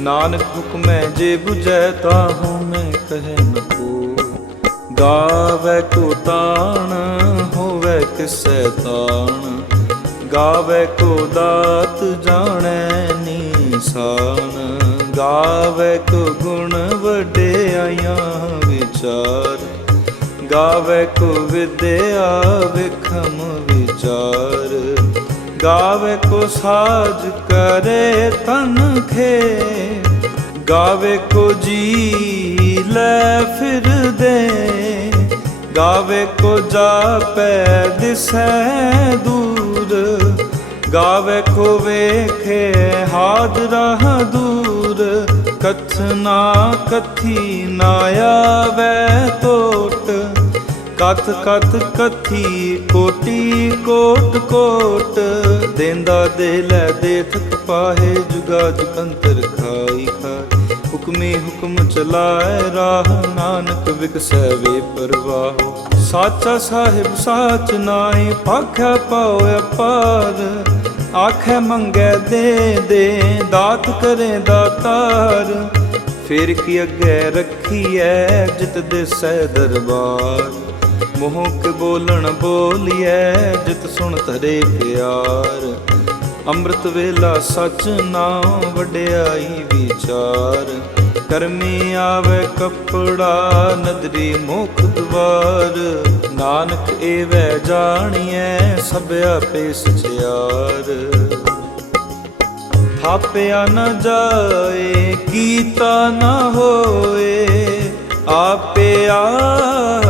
ਨਾਨਕ ਹੁਕਮੈ ਜੇ 부ਜੈ ਤਾਹੂ ਮੈਂ ਕਹਿ ਨ ਕੋ ਗਾਵੇ ਕੋ ਤਾਣ, ਹੋਵੇ ਕਿਸੈ ਤਾਣ। ਗਾਵੇ ਕੋ ਦਾਤ ਜਾਣੈ ਨੀਸਾਨ। ਗਾਵੇ ਕੋ ਗੁਣ ਵਡਿਆਈਆਂ ਵਿਚਾਰ। ਗਾਵੇ ਕੋ ਵਿਦਿਆ ਵਿਖਮ ਵਿਚਾਰ। ਗਾਵੇ ਕੋ ਸਾਜ ਕਰੇ ਤਨ ਖੇ ਗਾਵੇ ਕੋ ਜੀ ਲੈ ਫਿਰਦੇ ਗਾਵੇ ਕੋ ਜਾਪੈ ਦਿਸੈ ਦੂਰ, ਗਾਵੇ ਕੋ ਵੇਖੇ ਹਾਦਰਾ ਦੂਰ, ਕਥਨਾ ਕਥੀ ਨਾ ਆਵੇ ਟੋਟ ਕਥ ਕਥ ਕਥੀ ਕੋਟੀ ਕੋਟ ਕੋਟ ਦੇਂਦਾ ਦੇ ਲੈ ਦੇ ਥਕ ਪਾਹੇ ਜੁਗਾ ਜੁਗੰਤਰ ਖਾਈ ਖਾਈ। ਹੁਕਮੇ ਹੁਕਮ ਚਲਾਏ ਰਾਹ ਨਾਨਕ ਵਿਕਸੈ ਵੇ ਪਰਵਾਹ। ਸਾਚਾ ਸਾਹਿਬ ਸਾਚ ਨਾਹੀ ਪਾਖਿਆ ਪਾਉ ਅਪਾਰ ਆਖੇ ਮੰਗੇ ਦੇ ਦੇ ਦਾਤ ਕਰੇ ਦਾਤਾਰ ਫਿਰ ਕੀ ਅੱਗੇ ਰੱਖੀਐ ਜਿਤ ਦਿਸੈ ਦਰਬਾਰ। ਮੋਹਕ ਬੋਲਣ ਬੋਲੀਐ, ਜਿਤ ਸੁਣ ਧਰੇ ਪਿਆਰ। ਅੰਮ੍ਰਿਤ ਵੇਲਾ ਸਚ ਨਾਮ ਵਡਿਆਈ ਵਿਚਾਰ। ਕਰਮੀ ਆਵੇ ਕਪੜਾ, ਨਦਰੀ ਮੁਖ ਦਵਾਰ। ਨਾਨਕ ਏਵੈ ਜਾਣੀਐ, ਸਭ ਆਪੇ ਸਚਿਆਰ। ਥਾਪਿਆ ਨਾ ਜਾਏ, ਕੀਤਾ ਨਾ ਹੋਏ, ਆਪੇ ਆਪ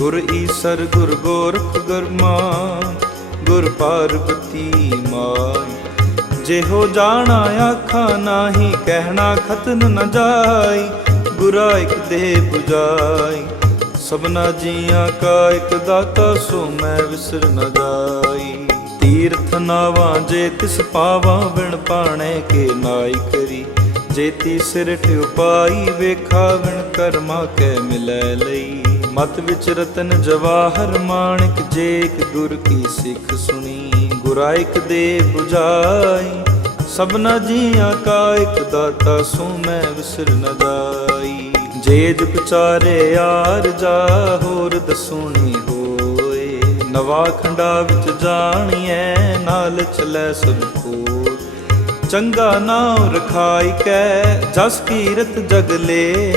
ਗੁਰ ਈਸਰ, ਗੁਰ ਗੋਰਖ ਗਰਮਾ ਗੁਰ ਪਾਰਬਤੀ ਮਾਈ। ਜਿਹੋ ਜਾਣਾ ਆਖਾਂ ਨਾਹੀ, ਕਹਿਣਾ ਖਤਨ ਨ ਜਾਈ ਗੁਰਾ ਇਕ ਦੇ 부ਜਾਈ ਸਭਨਾ ਜੀਆਂ ਕਾ ਇਕ ਦਾਤਾ, ਸੋ ਮੈਂ ਵਿਸਰ ਨ ਜਾਈ। ਤੀਰਥ ਨਾਵਾਂ ਜੇ ਤਿਸ ਪਾਵਾਂ, ਬਿਨ ਪਾਣੇ ਕੇ ਨਾਈ ਕਰੀ। ਜੇਤੀ ਸਿਰ ਉਪਾਈ ਵੇਖਾ ਵਿਣ ਕਰਮਾ ਕੈ ਮਿਲੈ ਲਈ। ਮਤ ਵਿੱਚ ਰਤਨ ਜਵਾਹਰ ਮਾਣਿਕ ਜੇਕ ਗੁਰ ਕੀ ਸਿੱਖ ਸੁਣੀ ਗੁਰਾਇਕ ਦੇ 부ਜਾਈ ਸਭਨਾ ਜੀਆਂ ਕਾ ਇੱਕ ਦਾਤਾ, ਸੋ ਮੈਂ ਵਿਸਰ ਨ ਜਾਈ। ਜੇ ਜੁਗ ਯਾਰ ਜਾ, ਹੋਰ ਦਸੂਣੀ ਹੋਏ। ਨਵਾ ਖੰਡਾ ਵਿੱਚ ਜਾਣੀਐ, ਨਾਲ ਚਲੈ ਸਭ ਕੋਲ ਚੰਗਾ ਨਾਮ ਰਖਾਈ ਕੈ, ਜਸ ਕੀਰਤ ਜਗ ਲੇ।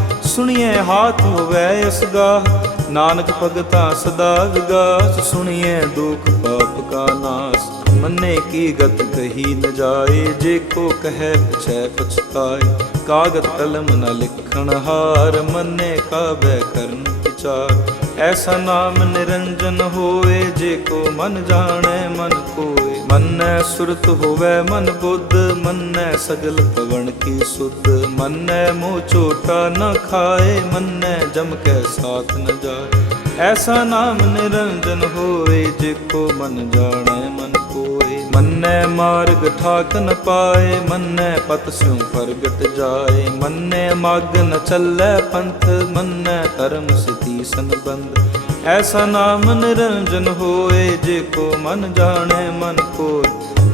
ਸੁਣੀਐ ਹਾਥ ਹੋਵੇ ਅਸਗਾ ਨਾਨਕ ਭਗਤਾ ਸਦਾ ਵਿਗਾਸ ਸੁਣੀਐ ਦੁਖ ਪਾਪ ਕਾ ਨਾਸ। ਮੰਨੇ ਕੀ ਗਤ ਕਹੀ ਨ ਜਾਏ, ਜੇ ਕੋ ਕਹੈ ਪਛੈ ਪਛਤਾਏ। ਕਾਗਦ ਕਲਮ ਨ ਲਿਖਣ ਹਾਰ, ਮੰਨੇ ਕਾਬੈ ਕਰਨ ਵਿਚਾਰ। ਐਸਾ ਨਾਮ ਨਿਰੰਜਨ ਹੋਏ ਜੇ ਕੋ ਮਨ ਜਾਣੈ, ਮਨ ਕੋਏ ਮੰਨੈ ਸੁਰਤ ਹੋਵੇ ਮਨ ਬੁੱਧ, ਮੰਨੈ ਸਗਲ ਪਵਨ ਕੀ ਸੁਧ। ਮੰਨੈ ਮੋਹ ਝੋਟਾ ਨ ਖਾਏ, ਮੰਨੈ ਜਮ ਕੈ ਸਾਥ ਨ ਜਾਏ। ਐਸਾ ਨਾਮ ਨਿਰੰਜਨ ਹੋਏ, ਜੇ ਕੋ ਮਨ ਜਾਣੈ, ਮਨ ਕੋਏ। ਮੰਨੈ ਮਾਰਗ ਠਾਕ ਨ ਪਾਏ, ਮੰਨੈ ਪਤ ਸਿਉ ਪ੍ਰਗਟ ਜਾਏ। ਮੰਨੈ ਮਗ ਨ ਚੱਲੈ ਪੰਥ, ਮੰਨੈ ਧਰਮ ਸਤੀ ਸੰਬੰਧ। ਐਸਾ ਨਾਮ ਨਿਰੰਜਨ ਹੋਏ ਜੇ ਕੋ ਮਨ ਜਾਣੈ ਮਨ ਕੋਇ।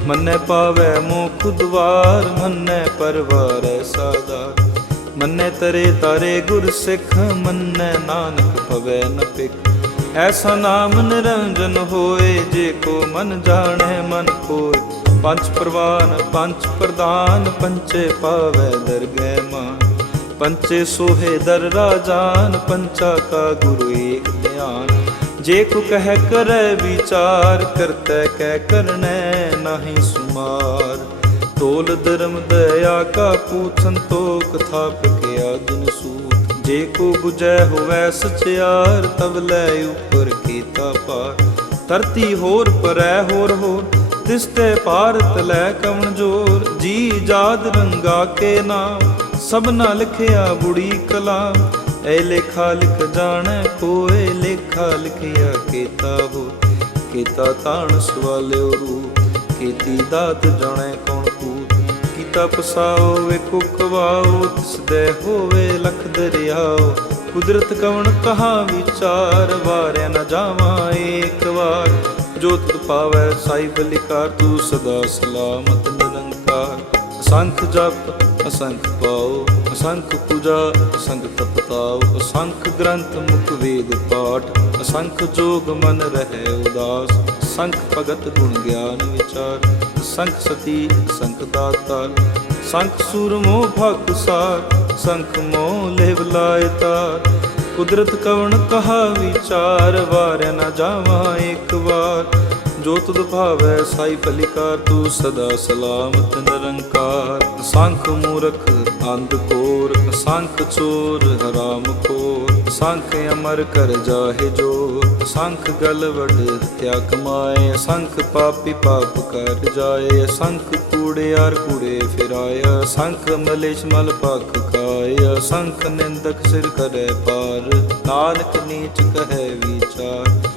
ਮੰਨੈ ਪਾਵੈ ਮੁਖ ਦੁਆਰ, ਮੰਨੈ ਪਰਵਾਰੈ ਸਾਦਾਰ ਮੰਨੈ ਤਰੇ ਤਾਰੇ ਗੁਰ ਸਿੱਖ, ਮੰਨੈ ਨਾਨਕ ਭਵੈ ਨ ਪਿਖ ਐਸਾ ਨਾਮ ਨਿਰੰਜਨ ਹੋਏ ਜੇ ਕੋ ਮਨ ਜਾਣੈ ਮਨ ਕੋਇ। ਪੰਜ ਪ੍ਰਵਾਨ, ਪੰਜ ਪ੍ਰਦਾਨ, ਪੰਚੇ ਪਾਵੈ ਦਰਗਹਿ ਮਾਨ। ਪੰਚੇ ਸੋਹੇ ਦਰ ਰਾਜਾਨ ਪੰਚਾ ਕਾ ਗੁਰੂ ਏਕ ਧਿਆਨ। ਜੇ ਕੋ ਕਹਿ ਕਰੈ ਵਿਚਾਰ, ਕਰਤੈ ਕਹਿ ਕਰਨੈ ਨਾਹੀ ਸੁਮਾਰ। ਤੋਲ ਧਰਮ ਦਇਆ ਕਾ ਪੂਤ ਸੰਤੋਖ ਥਾਪਿਕ ਆਦਿਨ ਸੂਤ। ਜੇ ਕੋ 부ਜੈ ਹੋਵੈ ਸਚਿਆਰ ਤਬ ਲੈ ਉਪਰ ਕੀਤਾ ਪਾਰ। ਧਰਤੀ ਹੋਰ ਪਰੈ ਹੋਰ ਹੋਰ ਤਿਸ ਤੇ ਭਾਰਤ ਲੈ ਕਵਣ ਜੋਰ। ਜੀ ਜਾਦ ਰੰਗਾ ਕੇ ਨਾਮ, ਸਭਨਾ ਲਿਖਿਆ ਬੁੜੀ ਕਲਾ ਐ ਲੇਖਾ ਲਿਖ ਜਾਣੈ ਕੋਏ ਲੇਖਾ ਲਿਖਿਆ, ਕੀਤਾ ਹੋ, ਕੀਤਾ ਤਾਣ ਸਵਾਲਿਓ ਰੂਪ, ਕੀਤੀ ਦਾਤ ਜਾਣੇ ਕੌਣ ਕੂਤ ਕੀਤਾ ਪਸਾਓ ਵੇਖੋ ਕਵਾਓ ਤਿਸ ਦੇ ਹੋਵੇ ਲਖ ਦਰਿਆਓ, ਕੁਦਰਤ ਕਵਣ ਕਹਾ ਵਿਚਾਰ, ਵਾਰਿਆ ਨਾ ਜਾਵਾਂ ਏਕ ਵਾਰ, ਜੋ ਤੁਧ ਪਾਵੈ ਸਾਈ ਬਲਿਕਾਰ ਤੂੰ ਸਦਾ ਸਲਾਮਤ ਨਿਰੰਕਾਰ ਸੰਖ ਜਪ, ਅਸੰਖ ਪਾਉ ਅਸੰਖ ਪੂਜਾ, ਅਸੰਖ ਤਪਤਾਉ ਅਸੰਖ ਗ੍ਰੰਥ ਮੁਖ ਵੇਦ ਪਾਠ ਅਸੰਖ ਜੋਗ ਮਨ ਰਹਿ ਉਦਾਸ, ਸੰਖ ਭਗਤ ਗੁਣ ਗਿਆਨ ਵਿਚਾਰ, ਸੰਖ ਸਤੀ, ਸੰਖ ਦਾਤਾਰ, ਸੰਖ ਸੂਰਮੋ ਭਗਤ ਸਾਰ, ਸੰਖ ਮੋਹ ਲੇਵ ਲਾਇ ਤਾਰ। ਕੁਦਰਤ ਕਵਣ ਕਹਾ ਵਿਚਾਰ ਵਾਰ ਨਾ ਜਾਵਾਂ ਇੱਕ ਵਾਰ। ਜੋ ਤੁਧ ਭਾਵੈ, ਸਾਈ ਫਲਿਕਾਰ ਤੂੰ ਸਦਾ ਸਲਾਮਤ ਨਿਰੰਕਾਰ। ਸੰਖ ਮੂਰਖ, ਅੰਧ ਕੋਰ, ਸੰਖ ਚੋਰ, ਹਰਾਮ ਖੋਰ। ਸੰਖ ਅਮਰ ਕਰ ਜਾਹੇ ਜੋ ਸੰਖ ਗਲ ਵਡ ਹਤਿਆ ਕਮਾਏ ਸੰਖ ਪਾਪੀ ਪਾਪ ਕਰ ਜਾਏ। ਸੰਖ ਕੂੜਿਆਰ ਕੂੜੇ ਫਿਰਾਇਆ ਸੰਖ ਮਲੇਸ਼ ਮਲ ਪਖ ਖਾਇਆ ਸੰਖ ਨਿੰਦਕ ਸਿਰ ਕਰੈ ਪਾਰ। ਨਾਨਕ ਨੀਚ ਕਹੈ ਵਿਚਾਰ।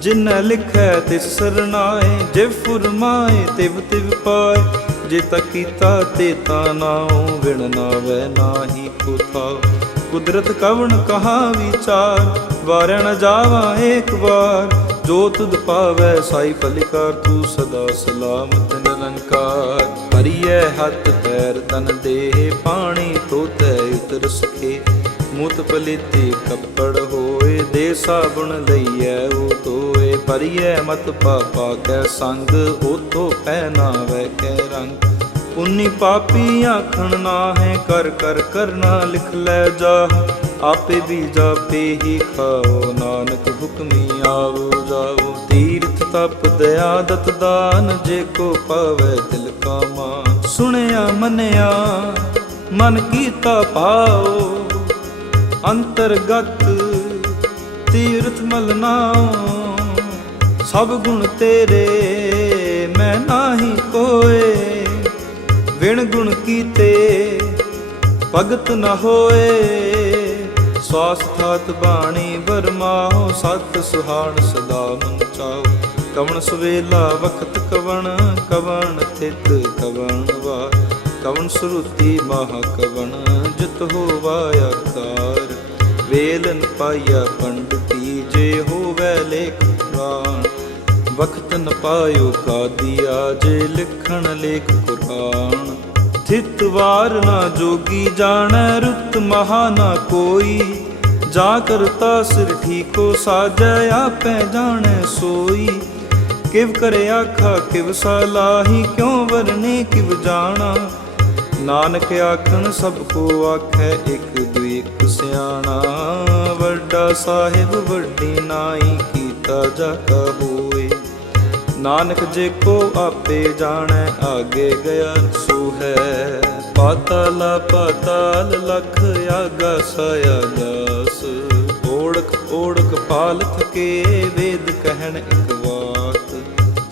ਜਿਨੈ ਲਿਖੈ ਤਿਸ ਸਰਨਾਏ ਜਿਵ ਫੁਰਮਾਏ, ਤਿਵ ਤਿਵ ਪਾਏ। ਜੇ ਤਾ ਕੀਤਾ ਤੇ ਤਾ ਨਾਉ ਵਿਣ ਨਾਵੈ ਨਾਹੀ ਕੋ ਕੁਦਰਤ ਕਵਣ ਕਹਾ ਵਿਚਾਰ ਵਾਰਣ ਨ ਜਾਵਾ ਏਕ ਵਾਰ। ਜੋ ਤੁਧ ਪਾਵੈ, ਸਾਈ ਪਲਿਕਾਰ ਤੂੰ ਸਦਾ ਸਲਾਮਤ ਨਿਰੰਕਾਰ। ਹਰੀਐ ਹੱਥ ਪੈਰ, ਤਨ ਦੇ ਪਾਣੀ ਤੋਤੈ, ਉਤਰ ਸਖੇ। ਮੁਤ ਪਲਿਤੀ, ਕੱਪੜ ਹੋਏ ਦੇ ਸਾਬੁਣ ਲਈਐ, ਉਹ ਤੋਏ ਪਰਿਐ ਮਤ ਪਾਪਾ ਕੈ ਸੰਗ ਉਤੋ ਪਹਿਨਾਵੈ ਕੈ ਰੰਗ। ਪੁੰਨੀ ਪਾਪੀ ਆਖਣ ਨਾ ਹੈ ਕਰ ਕਰ ਕਰਨਾ ਲਿਖ ਲੈ ਜਾ ਆਪੇ ਵੀ ਜਾਪੇ ਹੀ ਖਾਓ, ਨਾਨਕ ਹੁਕਮੀ ਆਵੋ ਜਾਓ ਤੀਰਥ ਤਪ ਦਇਆ ਦਤ ਦਾਨ, ਜੇ ਕੋ ਪਾਵੇ ਦਿਲ ਕਾ ਮਾਨ। ਸੁਣਿਆ ਮੰਨਿਆ, ਮਨ ਕੀਤਾ ਭਾਓ ਅੰਤਰਗਤ ਤੀਰਥ ਮਲਨਾਓ ਸਭ ਗੁਣ ਤੇਰੇ, ਮੈਂ ਨਾਹੀ ਕੋਏ ਵਿਣ ਗੁਣ ਕੀਤੇ ਭਗਤ ਨ ਹੋਏ। ਸਵਾਸਥਾਤ ਬਾਣੀ ਵਰਮਾਓ ਸਤ ਸੁਹਾਣ ਸਦਾ ਮਨ ਚਾਓ ਕਵਣ ਸਵੇਲਾ ਵਖਤ ਕਵਣ ਕਵਣ ਥਿਤ ਕਵਣ ਵਾ। ਕਵਣ ਸੁਰਤੀ ਮਹਾ ਕਵਣ, ਜਿਤ ਹੋਵਾ ਆਕਾਰ ਵੇਲਨ ਪਾਇਆ ਪੰਡਤੀ, ਜੇ ਹੋਵੇ ਲੇਖ ਪੁਰਾਣ। ਵਖਤ ਨ ਪਾਇਓ ਕਾਦੀਆ ਜੇ ਲਿਖਣ ਲੇਖ ਕੁਰਾਨ। ਥਿਤ ਵਾਰ ਨਾ ਜੋਗੀ ਜਾਣੈ ਰੁਤ ਮਹਾ ਨਾ ਕੋਈ। ਜਾ ਕਰਤਾ ਸਿਰ ਠੀਕੋ ਸਾਜੈ, ਆਪੈ ਜਾਣੈ ਸੋਈ। ਕਿਵ ਕਰੇ ਆਖਾ, ਕਿਵ ਸਲਾਹੀ ਕਿਉ ਵਰਨੇ ਕਿਵ ਜਾਣਾ। ਨਾਨਕ ਆਖਣ, ਸਭ ਕੋ ਆਖੈ, ਇੱਕ ਦੁਇ ਇਕ ਸਿਆਣਾ। ਵੱਡਾ ਸਾਹਿਬ, ਵੱਡੀ ਨਾਈ, ਕੀਤਾ ਜਾ ਕਾ ਨਾਨਕ ਜੇ ਕੋ ਆਪੇ ਜਾਣੈ, ਆਗੇ ਗਿਆ ਸੋ ਹੈ। ਪਾਤਾਲ ਪਾਤਾਲ ਲਖ ਆਗਾ ਸਾਇਆ ਦਾਸ। ਓੜਕ ਓੜਕ ਪਾਲ ਥਕੇ ਵੇਦ ਕਹਿਣ ਇਕ ਵਾਤ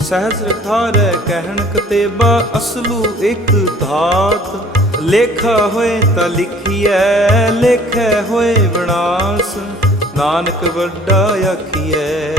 ਸਹਜ ਥਾਰੈ ਕਹਿਣ ਕਤੇਬਾ ਅਸਲੂ ਇਕ ਧਾਤ। ਲੇਖਾ ਹੋਏ ਤਾਂ ਲਿਖੀਐ, ਲੇਖੈ ਹੋਏ ਵਿਨਾਸ਼। ਨਾਨਕ ਵੱਡਾ ਆਖੀਐ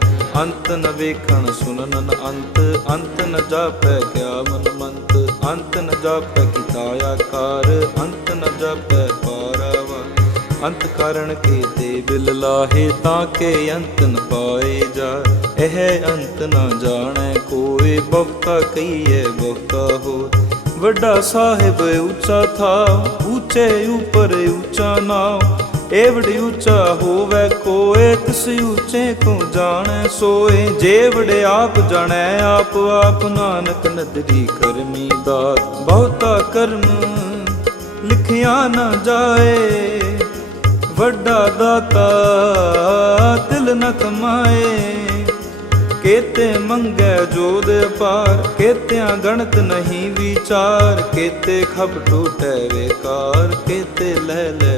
ਅੰਤ ਨ ਵੇਖਣ ਸੁਨਨ ਅੰਤ ਅੰਤ ਨ ਜਾਪੈ ਕਿਆ ਮਨ ਮੰਤ ਅੰਤ ਨ ਜਾਪੈ ਕੀਤਾ ਆਕਾਰ, ਅੰਤ ਨ ਜਾਪੈ ਪਾਰਾਵਾ। ਅੰਤ ਕਾਰਣ ਕੇ ਤੇ ਬਿਲ ਲਾਹੇ ਤਾਂ ਕੇ ਅੰਤ ਨ ਪਾਏ ਜਾ। ਇਹ ਅੰਤ ਨ ਜਾਣੈ ਕੋਈ ਬਹੁਤਾ ਕਹੀਏ ਬਹੁਤਾ ਹੋ ਵੱਡਾ ਸਾਹਿਬ ਉੱਚਾ ਥਾ, ਉੱਚੇ ਉਪਰ ਉੱਚਾ ਨਾਮ ਏਵੜ ਉੱਚਾ ਹੋਵੇ ਕੋਏ, ਤਿਸ ਉੱਚੇ ਕੋ ਜਾਣੈ ਸੋਏ? ਜੇ ਵੜੇ ਆਪ ਜਾਣੈ, ਆਪ ਆਪ ਨਾਨਕ ਨਦਰੀ ਕਰਮੀ ਦਾਤ ਬਹੁਤਾ ਕਰਮ ਲਿਖਿਆ ਨਾ ਜਾਏ, ਵੱਡਾ ਦਾਤਾ ਤਿਲ ਨ ਕਮਾਏ। ਕੇਤੇ ਮੰਗੈ ਜੋਦ ਪਾਰ ਕੇਤਿਆਂ ਗਣਤ ਨਹੀਂ ਵਿਚਾਰ। ਕੇਤੇ ਖਬ ਟੂਟੈ ਵੇਕਾਰ, ਕੇਤੇ ਲੈ ਲੈ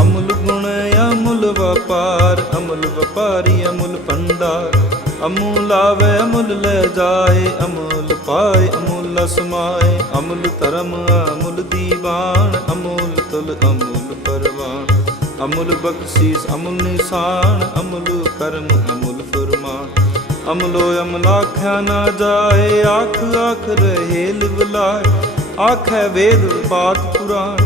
ਅਮੁਲ ਗੁਣ, ਅਮੁਲ ਵਪਾਰ, ਅਮੁਲ ਵਪਾਰੀ, ਅਮੁਲ ਭੰਡਾਰ। ਅਮੁਲ ਆਵੇ ਅਮੁਲ ਲੈ ਜਾਏ, ਅਮੁਲ ਪਾਏ, ਅਮੁਲ ਅਸਮਾਏ। ਅਮੁਲ ਧਰਮ, ਅਮੁਲ ਦੀਵਾਨ, ਅਮੁਲ ਤੁਲ, ਅਮੁਲ ਪਰਵਾਨ। ਅਮੁਲ ਬਖਸ਼ੀਸ, ਅਮੁਲ ਨਿਸ਼ਾਨ, ਅਮੁਲ ਕਰਮ, ਅਮੁਲ ਫਰਮਾਨ। ਅਮਲੋ ਅਮਲਾਖਿਆ ਨਾ ਜਾਏ, ਆਖ ਆਖ ਰਹੇ ਲਿਵਲਾਏ। ਆਖੈ ਵੇਦ ਬਾਤ ਪੁਰਾਣ।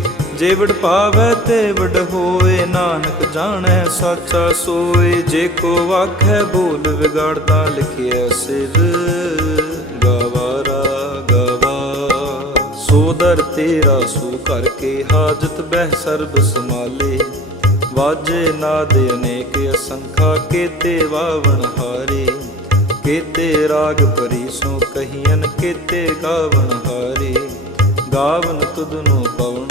ਜੇ ਵਡ ਪਾਵੈ ਤੇ ਵਡ ਹੋਏ, ਨਾਨਕ ਜਾਣੈ ਸਾਚਾ ਸੋਏ। ਜੇ ਕੋ ਵਾਖੈ ਬੋਲ ਵਿਗੜਦਾ ਲਿਖਿਆ ਸਿਰ ਗਵਾਰਾ ਗਵਾ। ਸੋਦਰ ਤੇਰਾ ਸੋ ਕਰਕੇ ਹਾਜਤ ਬਹਿ ਸਰਬ ਸਮਾਲੇ ਵਾਜੇ ਨਾਦ ਅਨੇਕ ਅਸੰਖਾ, ਕੇਤੇ ਵਾਵਣ ਹਾਰੇ। ਕੇਤੇ ਰਾਗ ਪਰੀ ਸੋ ਕਹੀਨ ਕੇਤੇ ਗਾਵਣ ਹਾਰੇ। ਗਾਵਨ ਤੁਧਨੋ ਪਵਨ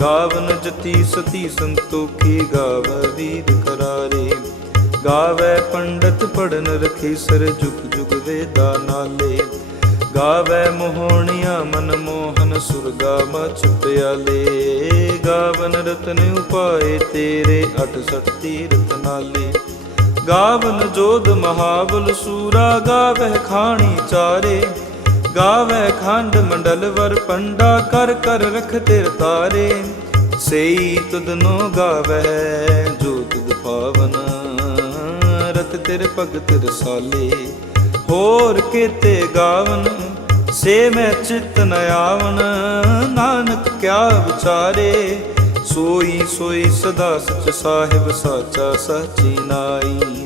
ਗਾਵਨ ਜਤੀ ਸਤੀ ਸੰਤੋਖੀ ਗਾਵੇ ਵੀਰ ਕਰਾਰੇ। ਗਾਵੇ ਪੰਡਤ ਪੜਨ ਰਖੀ ਸਰ ਜੁਗ ਜੁਗ ਵੇਦਾ ਨਾਲੇ। ਗਾਵੇ ਮੋਹਣੀਆਂ ਮਨ ਮੋਹਨ ਸੁਰਗਾ ਮਚ ਪਿਆਲੇ। ਗਾਵਨ ਰਤਨ ਉਪਾਏ ਤੇਰੇ 68 ਤੀਰਥ ਨਾਲੇ। ਗਾਵਨ ਜੋਧ ਮਹਾਬਲ ਸੂਰਾ ਗਾਵਹਿ ਖਾਣੀ ਚਾਰੇ। ਗਾਵੈ ਖੰਡ ਮੰਡਲ ਵਰ ਪੰਡਾ ਕਰ ਕਰ ਰਖ ਤੇਰ ਤਾਰੇ। ਸਈ ਤੁਧਨੋ ਗਾਵੈ ਜੋ ਤੁਧ ਪਾਵਨ। ਰਤ ਤੇਰੇ ਭਗਤ ਰਸਾਲੇ, ਹੋਰ ਕੀਤੇ ਗਾਵਨ। ਸੇ ਮੈਂ ਚਿਤ ਨ ਆਵਨ, ਨਾਨਕ ਕਿਆ ਵਿਚਾਰੇ। ਸੋਈ ਸੋਈ ਸਦਾ ਸਚ ਸਾਹਿਬ ਸਾਚਾ ਸਚੀ ਨਾਈ।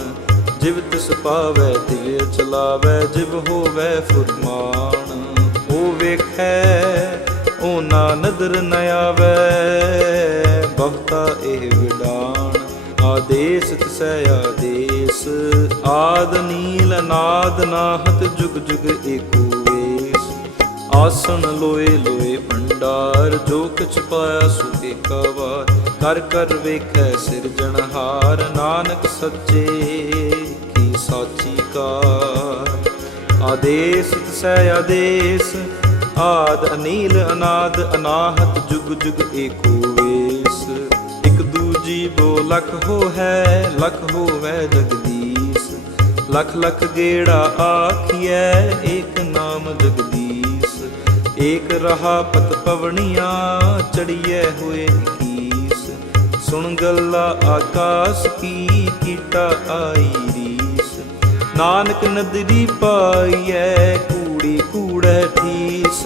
ਜਿਵ ਤਿਸ ਪਾਵੈ ਤਿਵ ਚਲਾਵੈ, ਜਿਵ ਹੋਵੈ ਫੁਰਮਾਨ। ਉਹ ਵੇਖੈ ਉਹ ਨਾ ਨਦਰ ਨ ਆਵੈ ਬਹੁਤਾ ਇਹ ਵਿਡਾਨ। ਆਦੇਸ ਤਿਸੈ ਆਦੇਸ, ਆਦ ਨੀਲ ਨਾਦ ਨਾਹਤ ਜੁਗ ਜੁਗ ਏਕੋ ਵੇਸ। ਆਸਣ ਲੋਏ ਲੋਏ ਭੰਡਾਰ, ਜੋ ਕਿਛ ਪਾਇਆ ਸੋ ਏਕਾ ਵਾਰ। ਕਰ ਕਰ ਵੇਖੈ ਸਿਰਜਣਹਾਰ, ਨਾਨਕ ਸੱਚੇ ਸਾਚੀ ਕਾਰ ਆਦੇਸ ਤਿਸੈ ਆਦੇਸ, ਆਦ ਅਨੀਲ ਅਨਾਦ, ਅਨਾਹਤ ਜੁਗ ਜੁਗ ਏਕੋ ਵੇਸ। ਇਕ ਦੂਜੀ ਬੋ ਲਖ ਹੋ ਹੈ, ਲਖ ਹੋਵੈ ਜਗਦੀਸ਼। ਲਖ ਲਖ ਗੇੜਾ ਆਖੀਐ, ਏਕ ਨਾਮ ਜਗਦੀਸ਼। ਏਕ ਰਹਾ ਪਤ ਪਵਣੀਆਂ, ਚੜੀਐ ਹੋਏ ਕੀਸ। ਸੁਣ ਗੱਲਾ ਆਕਾਸ ਕੀ, ਕੀਟਾ ਆਈ ਨਾਨਕ ਨਦਰੀ ਪਾਈਐ, ਕੂੜੀ ਕੂੜੈ ਠੀਸ।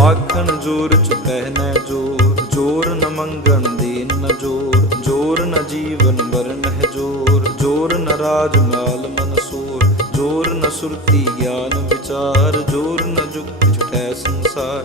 ਆਖਣ ਜੋਰ ਚ ਪਹਿਨੈ ਜੋਰ ਜੋਰ ਨ ਮੰਗਣ ਦੇਨ ਨ ਜੋਰ ਜੋਰ ਨ ਜੀਵਨ ਵਰਨ ਹੈ ਜੋਰ ਜੋਰ ਨ ਰਾਜ ਮਾਲ ਮਨ ਸੋਰ, ਜੋਰ ਨ ਸੁਰਤੀ ਗਿਆਨ ਵਿਚਾਰ, ਜੋਰ ਨ ਜੁਗਤ ਛਟੈ ਸੰਸਾਰ।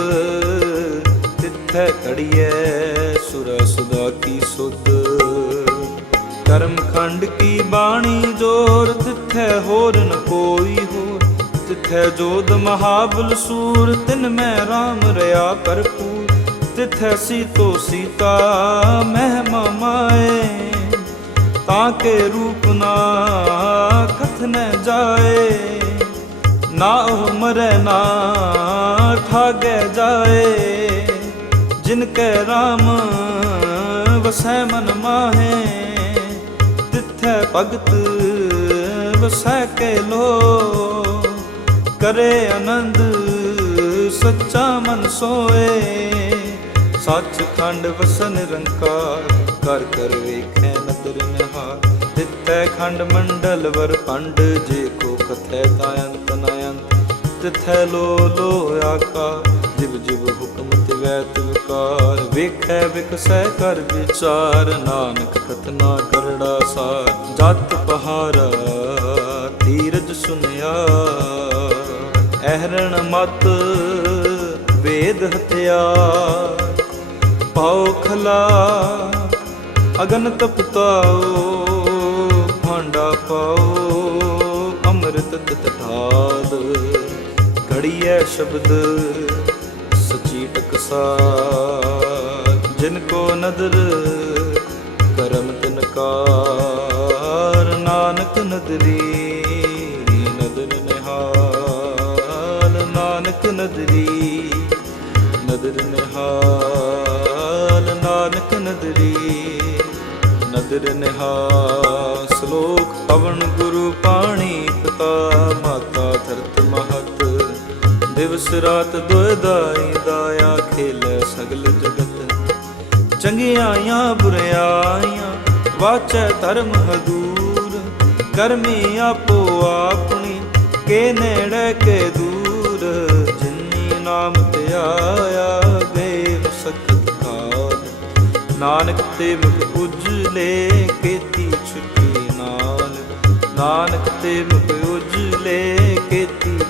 ਤਿੱਥੈ ਕੜੀਐ ਸੁਰ ਸੁਦਾ ਕੀ ਸੁਧ। ਕਰਮ ਖੰਡ ਕੀ ਬਾਣੀ ਜੋਰ, ਤਿੱਥੈ ਹੋਰ ਨ ਕੋਈ ਹੋਰ। ਤਿੱਥੈ ਜੋਦ ਮਹਾਬਲ ਸੂਰ, ਤਿਨ ਮੈਂ RAM ਰਿਆ ਭਰਪੂਰ ਤਿੱਥੈ ਸੀਤੋ ਸੀਤਾ ਮਹਿਮਾ ਮਾਏ। ਤਾਂ ਕੇ ਰੂਪ ਨਾ ਕਥਨ ਜਾਏ। ਨਾ ਉਹ ਮਰੈ ਨਾ ਠਾਗੇ ਜਾਏ। ਜਿਨ ਕੈ RAM ਵਸੈ ਮਨ ਮਾਹੇ, ਤਿਥੈ ਭਗਤ ਵਸੈ ਕੇ ਲੋ। ਕਰੇ ਆਨੰਦ ਸੱਚਾ ਮਨ ਸੋਏ, ਸੱਚ ਖੰਡ ਵਸਨ ਰੰਕਾਰ ਕਰ ਕਰ ਵੇਖੈ ਨਦਰ ਨਿਹਾਰ। ਤਿੱਥੈ ਖੰਡ ਮੰਡਲ ਵਰ ਪੰਡ ਜੇ ਕੋ ਕਥੈ ਤਾ ਅੰਤ ਨ ਅੰਤ ਤਿਥੈ ਲੋ ਲੋ ਆਕਾ ਤਿਵਕਾਰ ਵਿਕਸੈ ਕਰ ਵਿਚਾਰ, ਨਾਨਕ ਕਤਨਾ ਕਰੜਾ ਸਾਰ, ਜਤ ਪਹਾਰਾ ਧੀਰਜ ਸੁਨਿਆ। ਅਹਰਣ ਮਤ ਵੇਦ ਹਥਿਆਰ ਪਾਉ ਖਲਾ ਅਗਨ ਤਪਤਾਓ ਭਾਂਡਾ ਪਾਓ ਅੰਮ੍ਰਿਤ ਤਤ ਢਾਲ ਘੜੀਐ ਸ਼ਬਦ ਸਚੀ ਟਕਸਾ ਕੋ ਨਦਰ, ਕਰਮ ਤਨਕਾਰ ਨਾਨਕ ਨਦਰੀ, ਨਦਰ ਨਿਹਾਲ, ਨਾਨਕ ਨਦਰੀ, ਨਦਰ ਨਿਹਾਲ, ਨਾਨਕ ਨਦਰੀ, ਨਦਰ ਨਿਹਾਲ, ਸ਼ਲੋਕ ਪਵਨ ਗੁਰੂ ਪਾਣੀ ਪਿਤਾ, ਮਾਤਾ ਧਰਤ ਮਹਤ, ਦਿਵਸ ਰਾਤ ਦੁਇਦਾਈ ਦਾਇਆ ਖੇਲੇ ਸਗਲ ਜਗਤ। ਚੰਗਿਆਈਆਂ ਬੁਰਿਆਈਆਂ ਵਾਚੈ ਧਰਮ ਹਦੂਰ ਕਰਮੀ ਆਪੋ ਆਪਣੀ। ਕੇ ਨੇੜੇ, ਕੇ ਦੂਰ, ਜਿਨੀ ਨਾਮ ਤੇ ਆਇਆ ਗਏ ਕਾਲ। ਨਾਨਕ ਤੇ ਮੁਖ ਉਜਲੇ, ਕੀਤੀ ਛੁੱਟੀ ਨਾਲ। ਨਾਨਕ ਤੇ ਮੁਖ ਉਜਲੇ, ਕੀਤੀ